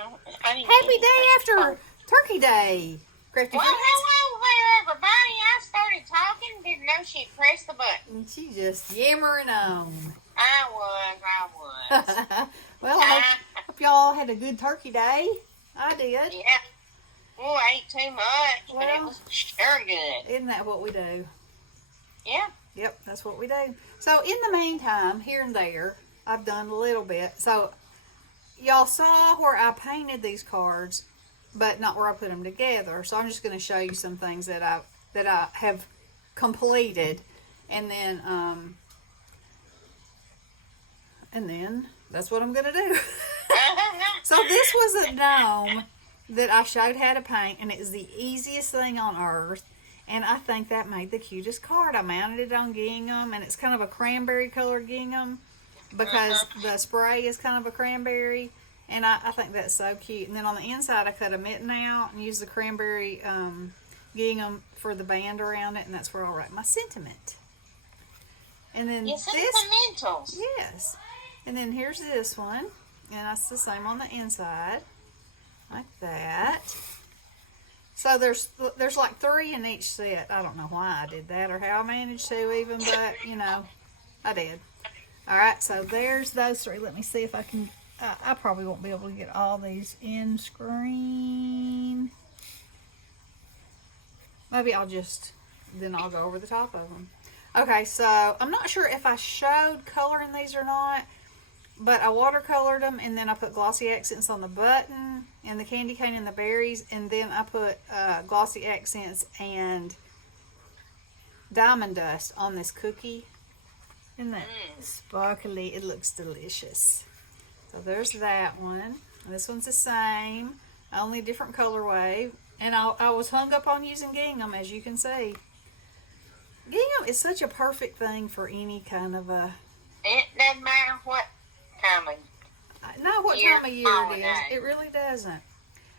Happy day after Turkey Day, Crafty Well, Friends. hello there, everybody. I started talking, didn't know she'd press the button. And she just yammering on. I was. Well, I hope y'all had a good Turkey Day. I did. Yeah. Oh, I ate too much, but it Well, was sure good. Isn't that what we do? Yeah. Yep, that's what we do. So in the meantime, here and there, I've done a little bit. So y'all saw where I painted these cards, but not where I put them together. So I'm just going to show you some things that I have completed, and then that's what I'm going to do. So this was a gnome that I showed how to paint, and it is the easiest thing on earth. And I think that made the cutest card. I mounted it on gingham, and it's kind of a cranberry color gingham because the spray is kind of a cranberry. And I think that's so cute. And then on the inside, I cut a mitten out and used the cranberry gingham for the band around it, and that's where I'll write my sentiment. And then sentimentals. Yes. And then here's this one, and that's the same on the inside, like that. So there's like 3 in each set. I don't know why I did that or how I managed to even, but, you know, I did. All right, so there's those 3. Let me see if I can, I probably won't be able to get all these in screen. Maybe then I'll go over the top of them. Okay, so I'm not sure if I showed color in these or not, but I watercolored them, and then I put glossy accents on the button and the candy cane and the berries, and then I put glossy accents and diamond dust on this cookie. Isn't that sparkly? It looks delicious. So there's that one. This one's the same, only different colorway. And I was hung up on using gingham, as you can see. Gingham is such a perfect thing for any kind of a... It doesn't matter what time of time of year it is. It really doesn't.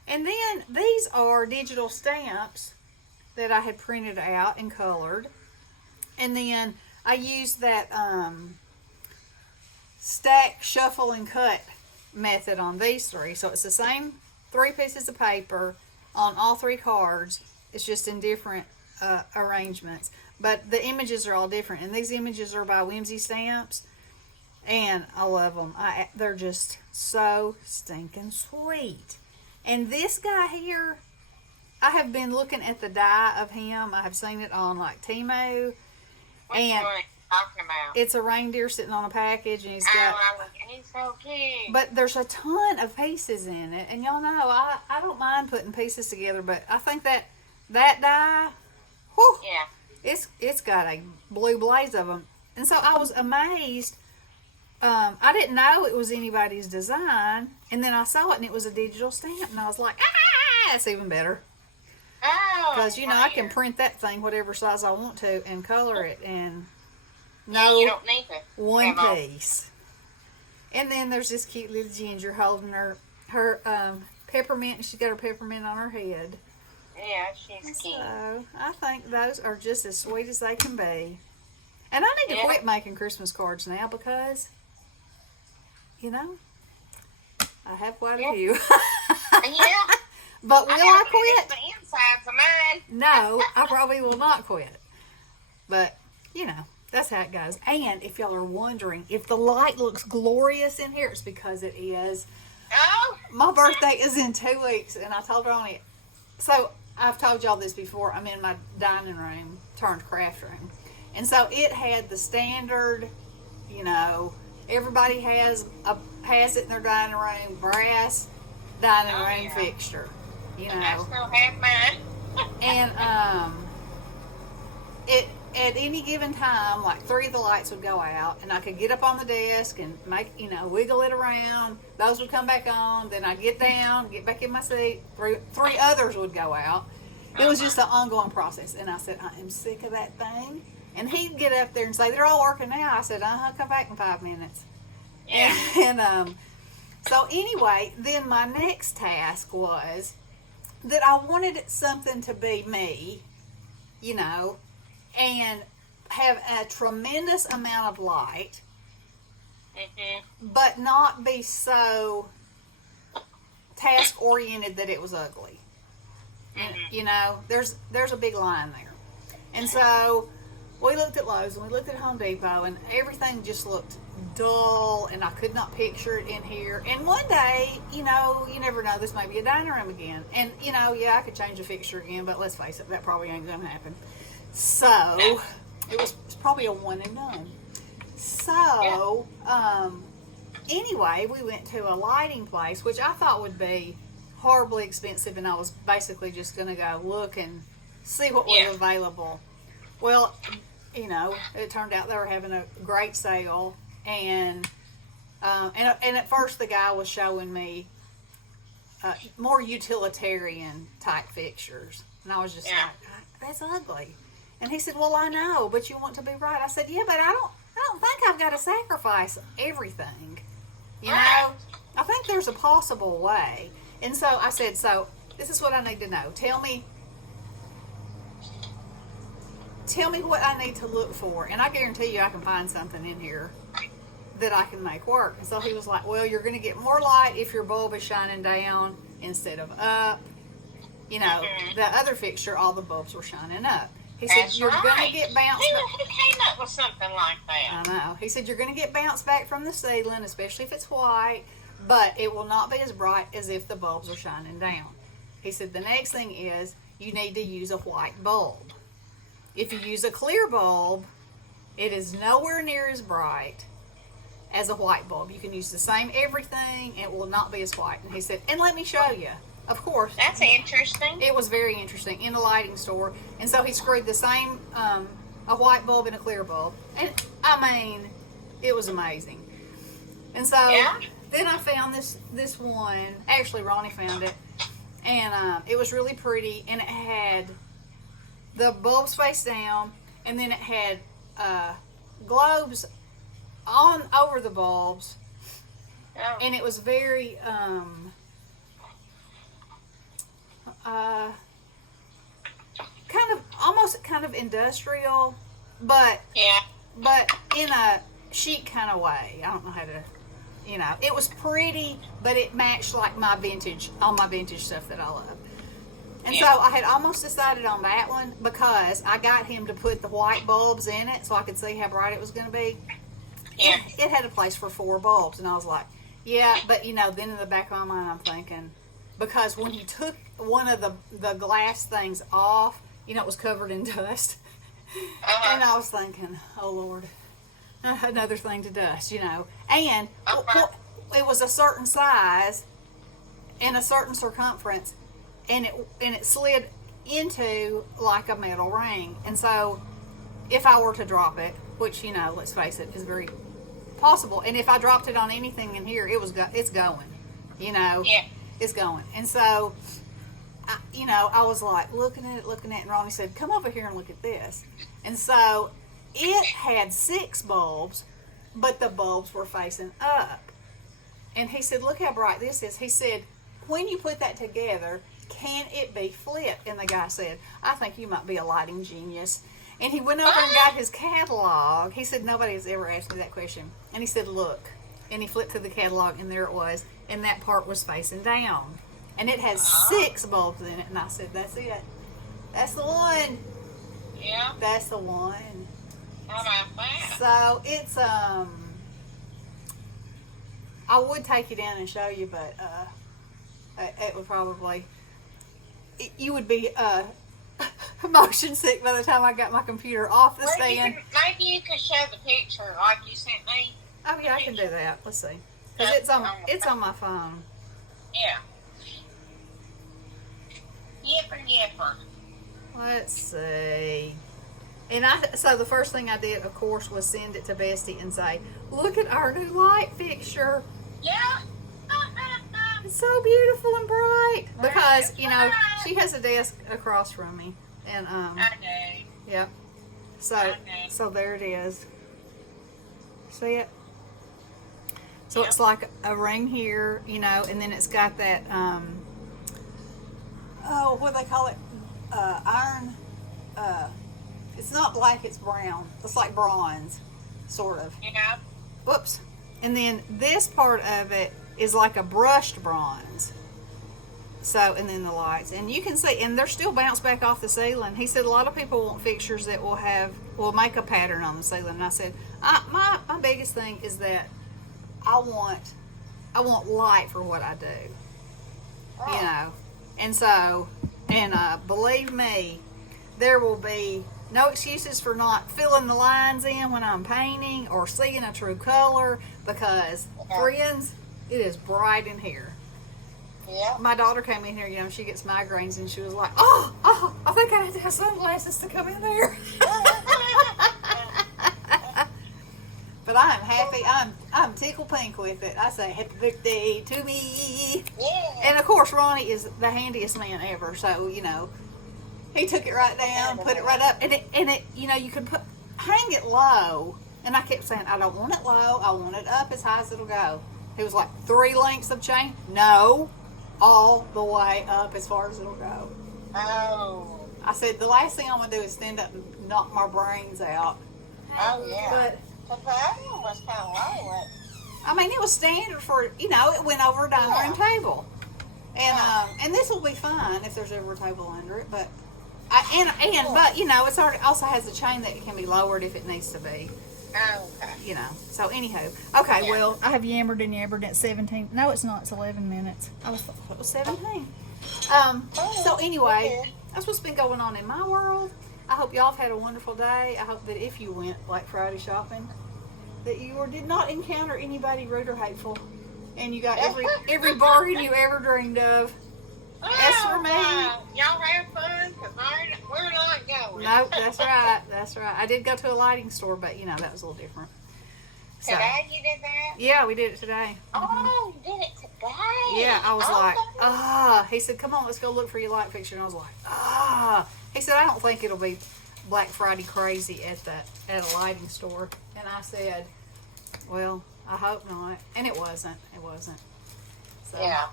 And then these are digital stamps that I had printed out and colored. And then I used that stack, shuffle, and cut method on these 3. So it's the same 3 pieces of paper on all 3 cards. It's just in different arrangements. But the images are all different. And these images are by Whimsy Stamps. And I love them. They're just so stinking sweet. And this guy here, I have been looking at the die of him. I have seen it on like Temu. And talking about? It's a reindeer sitting on a package, and he's so cute. But there's a ton of pieces in it, and y'all know I don't mind putting pieces together, but I think that die, whew, yeah, it's got a blue blaze of them, and so I was amazed. I didn't know it was anybody's design, and then I saw it, and it was a digital stamp, and I was like, that's even better. Oh, because I can print that thing whatever size I want to and color it, and you don't need one piece. And then there's this cute little ginger holding her peppermint, and she's got her peppermint on her head. Yeah, she's cute. So I think those are just as sweet as they can be. And I need to quit making Christmas cards now because, I have quite a few. Yeah. But will I quit? The insides of mine. No, I probably will not quit. But, that's how it goes. And if y'all are wondering, if the light looks glorious in here, it's because it is. Oh. My birthday is in 2 weeks, and I told Ronnie. So, I've told y'all this before. I'm in my dining room turned craft room. And so, it had the standard, everybody has it in their dining room, brass dining room fixture. I still have mine. And at any given time, like 3 of the lights would go out, and I could get up on the desk and make, wiggle it around. Those would come back on. Then I'd get down, get back in my seat. 3 others would go out. It was just an ongoing process. And I said, I am sick of that thing. And he'd get up there and say, they're all working now. I said, come back in 5 minutes. Yeah. And so anyway, then my next task was that I wanted something to be me, and have a tremendous amount of light, but not be so oriented that it was ugly. And, you know, there's a big line there. And so we looked at Lowe's and we looked at Home Depot, and everything just looked dull, and I could not picture it in here. And one day, you know, you never know, this may be a dining room again. And, you know, yeah, I could change the fixture again, but let's face it, that probably ain't going to happen. So it's probably a one and done. So, anyway, we went to a lighting place, which I thought would be horribly expensive, and I was basically just going to go look and see what was available. Well, you know, it turned out they were having a great sale, and at first the guy was showing me more utilitarian type fixtures, and I was just like, that's ugly. And he said, well, I know, but you want to be right. I said, yeah, but I don't think I've got to sacrifice everything. You know, I think there's a possible way. And so I said, so this is what I need to know. Tell me what I need to look for, and I guarantee you I can find something in here that I can make work. And so he was like, well, you're going to get more light if your bulb is shining down instead of up. You know, the other fixture, all the bulbs were shining up. He said, you're going to get bounce back. Who came up with something like that? I know. He said, you're going to get bounce back from the ceiling, especially if it's white, but it will not be as bright as if the bulbs are shining down. He said, the next thing is you need to use a white bulb. If you use a clear bulb, it is nowhere near as bright as a white bulb. You can use the same everything, and it will not be as white. And he said, and let me show you. Of course. That's interesting. It was very interesting in a lighting store. And so he screwed the same, a white bulb and a clear bulb. And, I mean, it was amazing. And so then I found this one. Actually, Ronnie found it. And it was really pretty. And it had the bulbs face down. And then it had globes on over the bulbs. Oh. And it was very... kind of industrial, but in a chic kind of way. I don't know how to, you know, it was pretty, but it matched like all my vintage stuff that I love. And so I had almost decided on that one because I got him to put the white bulbs in it so I could see how bright it was going to be. Yeah. It had a place for 4 bulbs, and I was like, yeah, but you know, then in the back of my mind I'm thinking, because when he took one of the glass things off, you know, it was covered in dust. And I was thinking, oh, Lord, another thing to dust, you know. And it was a certain size and a certain circumference, and it slid into like a metal ring. And so if I were to drop it, which, you know, let's face it, is very possible. And if I dropped it on anything in here, it's going, you know. Yeah. It's going. And so, I was like looking at it, and Ronnie said, come over here and look at this. And so it had 6 bulbs, but the bulbs were facing up. And he said, look how bright this is. He said, when you put that together, can it be flipped? And the guy said, I think you might be a lighting genius. And he went over and got his catalog. He said, nobody has ever asked me that question. And he said, look. And he flipped through the catalog, and there it was. And that part was facing down. And it has 6 bulbs in it. And I said, that's it. That's the one. Yeah. That's the one. How about that? So it's, I would take you down and show you, but it would probably, you would be motion sick by the time I got my computer off the stand. Maybe you could show the picture like you sent me. Oh yeah, I can do that. Let's see, because it's on my phone. Yeah. Yipper. Let's see. And so the first thing I did, of course, was send it to Bestie and say, "Look at our new light fixture. Yeah. It's so beautiful and bright." Because she has a desk across from me, and I know. Yep. So there it is. See it? So it's like a ring here, and then it's got that, what do they call it? Iron, it's not black, it's brown. It's like bronze, sort of. Yeah. Whoops. And then this part of it is like a brushed bronze. So, and then the lights, and you can see, and they're still bounced back off the ceiling. He said a lot of people want fixtures that will make a pattern on the ceiling. And I said, my biggest thing is that I want light for what I do, you know. And so, and believe me, there will be no excuses for not filling the lines in when I'm painting or seeing a true color, because friends, it is bright in here. Yeah. My daughter came in here, you know, she gets migraines, and she was like, oh, I think I have to have sunglasses to come in there. But I am happy. I'm tickle pink with it. I say happy birthday to me. Yeah. And of course, Ronnie is the handiest man ever. So, you know, he took it right down, put it right up, and it, you know, you can hang it low. And I kept saying, I don't want it low. I want it up as high as it'll go. He was like, 3 lengths of chain? No, all the way up as far as it'll go. Oh. I said, the last thing I'm gonna do is stand up and knock my brains out. Oh, yeah. But the podium was kind of low. I mean, it was standard for, you know, it went over a dining room table. And and this will be fine if there's ever a table under it, but but you know, it's already also has a chain that can be lowered if it needs to be. Oh, okay. You know. So anyhow, okay. Yeah. Well, I have yammered and yammered at 17. No, it's not. It's 11 minutes. I was thought it was 17. So anyway, that's what's been going on in my world. I hope y'all have had a wonderful day. I hope that if you went Black Friday shopping, that you did not encounter anybody rude or hateful, and you got every bargain you ever dreamed of. As for me, y'all have fun, because we're not going. No, that's right. That's right. I did go to a lighting store, but you know, that was a little different. So, today you did that? Yeah, we did it today. Oh, you did it today? Yeah, I was like, He said, come on, let's go look for your light fixture. And I was like, He said, I don't think it'll be Black Friday crazy at a lighting store. And I said, well, I hope not. And it wasn't. It wasn't. So, yeah.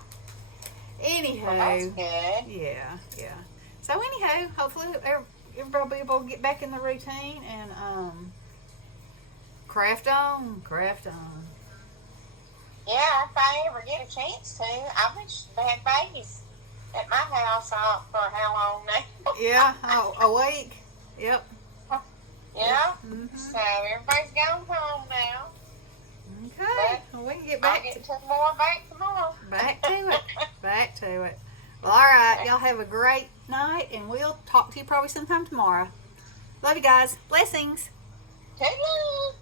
Anyhow. Well, that's good. Yeah. So anyhow, hopefully everybody will be able to get back in the routine and craft on. Yeah, if I ever get a chance to. I wish they had babies at my house for how long now? Yeah, a week. Yep. Yeah. Mm-hmm. So everybody's going home now. Okay. Well, we can get back I'll get to more back tomorrow. Back to it. Well, all right. Y'all have a great night, and we'll talk to you probably sometime tomorrow. Love you guys. Blessings. Toodaloo.